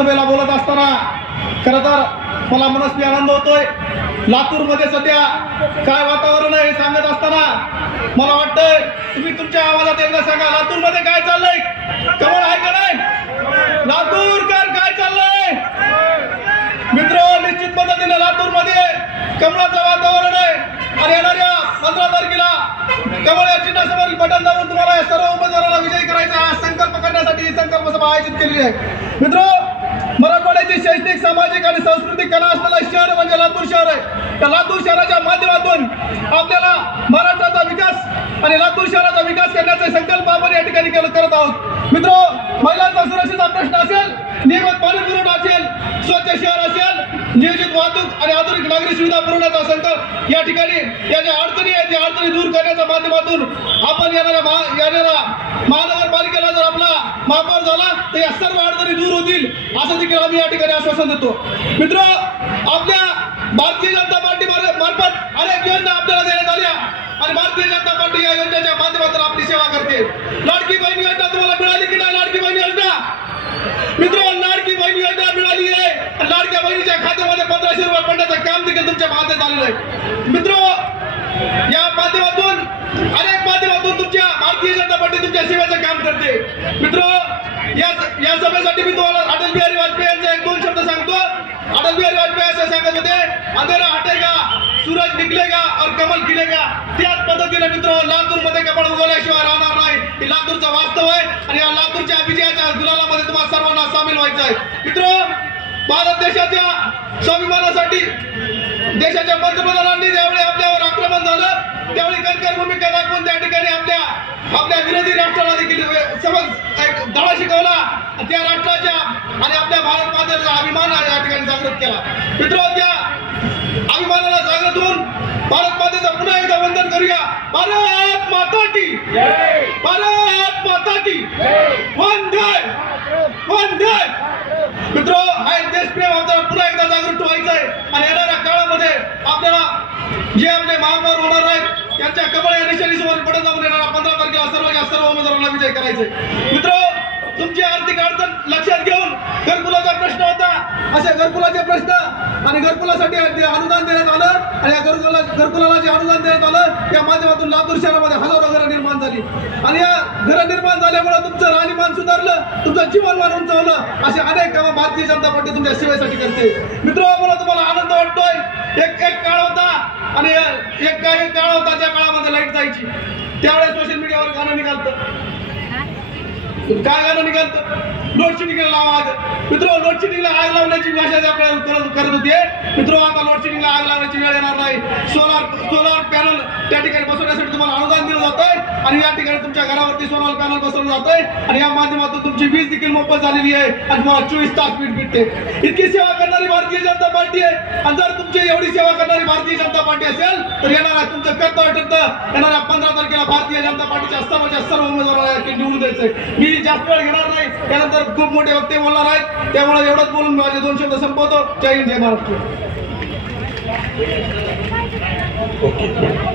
सभेला बोलत असताना खरं तर मला मनस्वी आनंद होतोय। लातूर मध्ये सध्या काय वातावरण आहे हे सांगत असताना मला वाटतंय तुम्ही तुमच्या आवाजात एकदा सांगा, लातूर मध्ये काय चाललंय? कमळ आहे का नाही? लातूरकर काय चाललंय? मित्र, निश्चित पद्धतीने लातूर मध्ये कमळाचं वातावरण आहे आणि येणाऱ्या 15 तारखेला कमळ या चिन्हासमोरील बटन दाबून तुम्हाला या सर्व उमेदवारांना विजयी करायचा हा संकल्प करण्यासाठी ही संकल्प सभा आयोजित केलेली आहे। मित्र, मराठवाड्याची शैक्षणिक, सामाजिक आणि सांस्कृतिक कणा असलेलं शहर म्हणजे लातूर शहर आहे। त्या लातूर शहराच्या माध्यमातून आपल्याला महाराष्ट्राचा विकास आणि लातूर शहराचा विकास करण्याचा संकल्प आपण या ठिकाणी करत आहोत। मित्र, महिलांचा सुरक्षेचा प्रश्न असेल, नियमित पाणी पुरवठा असेल, स्वच्छ शहर असेल, नियोजित वाहतूक आणि आधुनिक नागरी सुविधा पुरवण्याचा संकल्प या ठिकाणी या ज्या अडचणी आहेत त्या अडचणी दूर करण्याच्या माध्यमातून आपण येणाऱ्या महानगरपालिकेला जर आपला महापौर झाला तर या सर्व अडचणी दूर होतील असं देखील आम्ही या ठिकाणी आश्वासन देतो। मित्र, आपल्या भारतीय जनता पार्टी मार्फत अनेक योजना आपल्याला देण्यात आल्या आणि भारतीय जनता पार्टी या योजनेच्या माध्यमातून आपली सेवा करते। लाडकी बहीण योजना तुम्हाला मिळाली की नाही? लाडकी बहीण योजना, मित्र, लाडकी बहीण योजना मिळाली आहे। लाडक्या बहिणीच्या खात्यामध्ये 1500 रुपये पडण्याचं काम देखील तुमच्या हातात आलेलं आहे। मित्र, या माध्यमातून अनेक माध्यमातून तुमच्या भारतीय जनता पार्टी तुमच्या सेवेचं काम करते। मित्र, या सभेसाठी मी तुम्हाला अटल बिहारी वाजपेयी यांचे 1-2 शब्द सांगतो। अटल बिहारी वाजपेयी असं सांगत होते, अंधेरा हटेगा, सूरज निकलेगा और कमल खिलेगा। त्याच पद्धतीने मित्र, लातूर मध्ये कमळ उगवल्याशिवाय राहणार नाही हे लातूरचं वास्तव आहे आणि या लातूरच्या विजयाच्या गुलालामध्ये तुम्हाला सर्वांना सामील व्हायचं आहे। मित्र, भारत देशाच्या स्वाभिमानासाठी देशाच्या पंतप्रधानांनी ज्यावेळी आपल्यावर आक्रमण झालं त्यावेळी कणखर भूमिका दाखवून त्या ठिकाणी आपल्या विरोधी राष्ट्राला देखील एक धडा शिकवला। त्या राष्ट्राच्या आणि आपल्या भारत मातेचा अभिमान या ठिकाणी जागृत केला। मित्र, त्या अभिमानाला जागृत होऊन भारत मातेचं पुन्हा एकदा वंदन करूया। भारत माता की जय, भारत माता की वंदे वंदे। मित्र, हा देशप्रेम आपल्याला पुन्हा एकदा जागृत व्हायचा आहे आणि येणाऱ्या काळामध्ये आपल्याला जे आपले महापौर होणार आहेत त्यांच्या कमळ या निशाणीसमोर बटन दाबून येणाऱ्या 15 तारखेला सर्व उमेदवारांना विजय करायचे। मित्र, तुमची आर्थिक अडचण लक्षात घेऊन घरकुलाचा प्रश्न होता, अशा घरकुलाचे प्रश्न आणि घरकुलासाठी अनुदान देण्यात आलं आणि या घरकुलाला जे अनुदान देण्यात आलं त्या माध्यमातून लातूर शहरामध्ये हजारो घरं निर्माण झाली आणि या घरं निर्माण झाल्यामुळे तुमचं राहणीमान सुधारलं, तुमचं जीवनमान उंचावलं। असे अनेक कामं भारतीय जनता पार्टी तुमच्या सेवेसाठी करते। मित्र, मला तुम्हाला आनंद वाटतोय। एक काळ होता आणि एक काळ होता ज्या काळामध्ये लाईट जायची, त्यावेळेस सोशल मीडियावर गाणं निघालतं। काय गाणं निघालतं? लोडशेडिंगला लावा आग। मित्र, लोडशेडिंगला आग लावण्याची भाषा करत होते। मित्र, आता लोडशेडिंगला आग लावण्याची वेळ येणार नाही। सोलार पॅनल त्या ठिकाणी बसवण्यासाठी तुम्हाला अनुदान दिलं जातंय आणि या ठिकाणी तुमच्या घरावरती सोलार पॅनल बसवलं जातंय आणि या माध्यमातून तुमची वीज देखील मोफत झालेली आहे आणि तुम्हाला 24 तास वीज भेटते। इतकी सेवा करणारी भारतीय जनता पार्टी आहे आणि जर तुमची एवढी सेवा करणारी भारतीय जनता पार्टी असेल तर येणारा तुमचं कर्तव्य ठरतं येणाऱ्या 15 तारखेला भारतीय जनता पार्टीच्या सर्व उमेदवारांना निवडून द्यायचंय। मी जास्त वेळ घेणार नाही, त्यानंतर खूप मोठे वक्ते बोलणार आहेत, त्यामुळे एवढंच बोलून माझे 2 शब्द संपवतो। जय हिंद, जय महाराष्ट्र।